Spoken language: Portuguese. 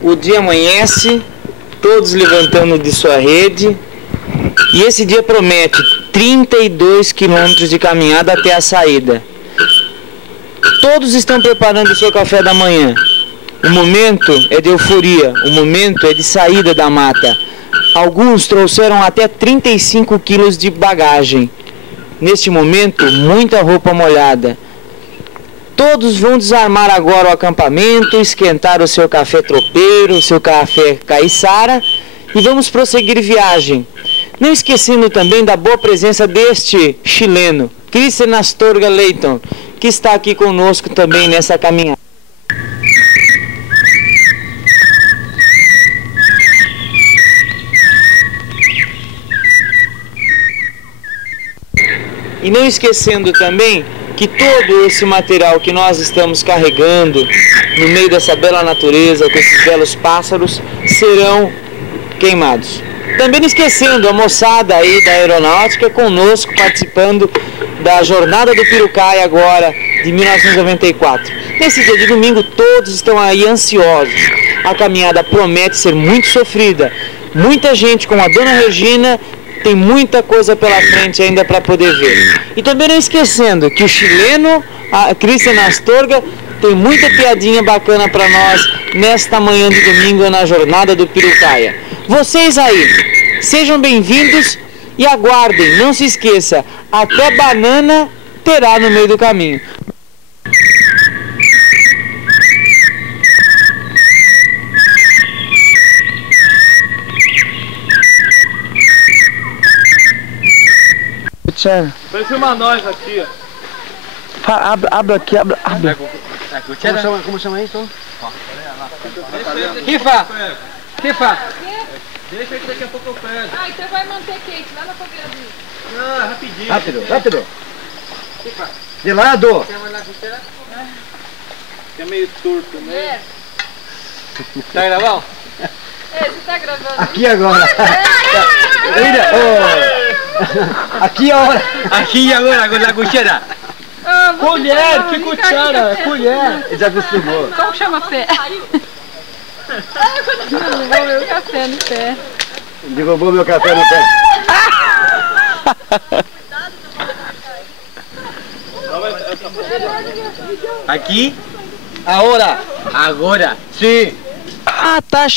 O dia amanhece, todos levantando de sua rede, e esse dia promete 32 quilômetros de caminhada até a saída. Todos estão preparando o seu café da manhã. O momento é de euforia, o momento é de saída da mata. Alguns trouxeram até 35 quilos de bagagem. Neste momento, muita roupa molhada. Todos vão desarmar agora o acampamento, esquentar o seu café tropeiro, o seu café caiçara e vamos prosseguir viagem. Não esquecendo também da boa presença deste chileno, Christian Astorga Leighton, que está aqui conosco também nessa caminhada. E não esquecendo também que todo esse material que nós estamos carregando no meio dessa bela natureza, com esses belos pássaros, serão queimados. Também não esquecendo a moçada aí da aeronáutica conosco, participando da Jornada do Piracaia agora, de 1994. Nesse dia de domingo, todos estão aí ansiosos. A caminhada promete ser muito sofrida. Muita gente, como a Dona Regina, tem muita coisa pela frente ainda para poder ver. E também não esquecendo que o chileno, a Christian Astorga, tem muita piadinha bacana para nós nesta manhã de domingo na Jornada do Piracaia. Vocês aí, sejam bem-vindos e aguardem, não se esqueça, até banana terá no meio do caminho. Vai filmar nós aqui, ó. Abra aqui, abra. Como chama isso? Rifa! Deixa que daqui a pouco eu pego. Ah, então vai manter quente lá na fogueira do... Ah, rapidinho. Rápido. De lado. Que é meio turco, né? É. Tá gravando? Você tá gravando? Aqui agora. Mira, aqui agora. Aqui agora, com a cuchara. Colher, que cuchara? Colher. Já acostumou. Como chama pé? Derrubou meu café no pé. Derrubou meu café no pé. Aqui? Agora. Agora. Sim. Ah, tá.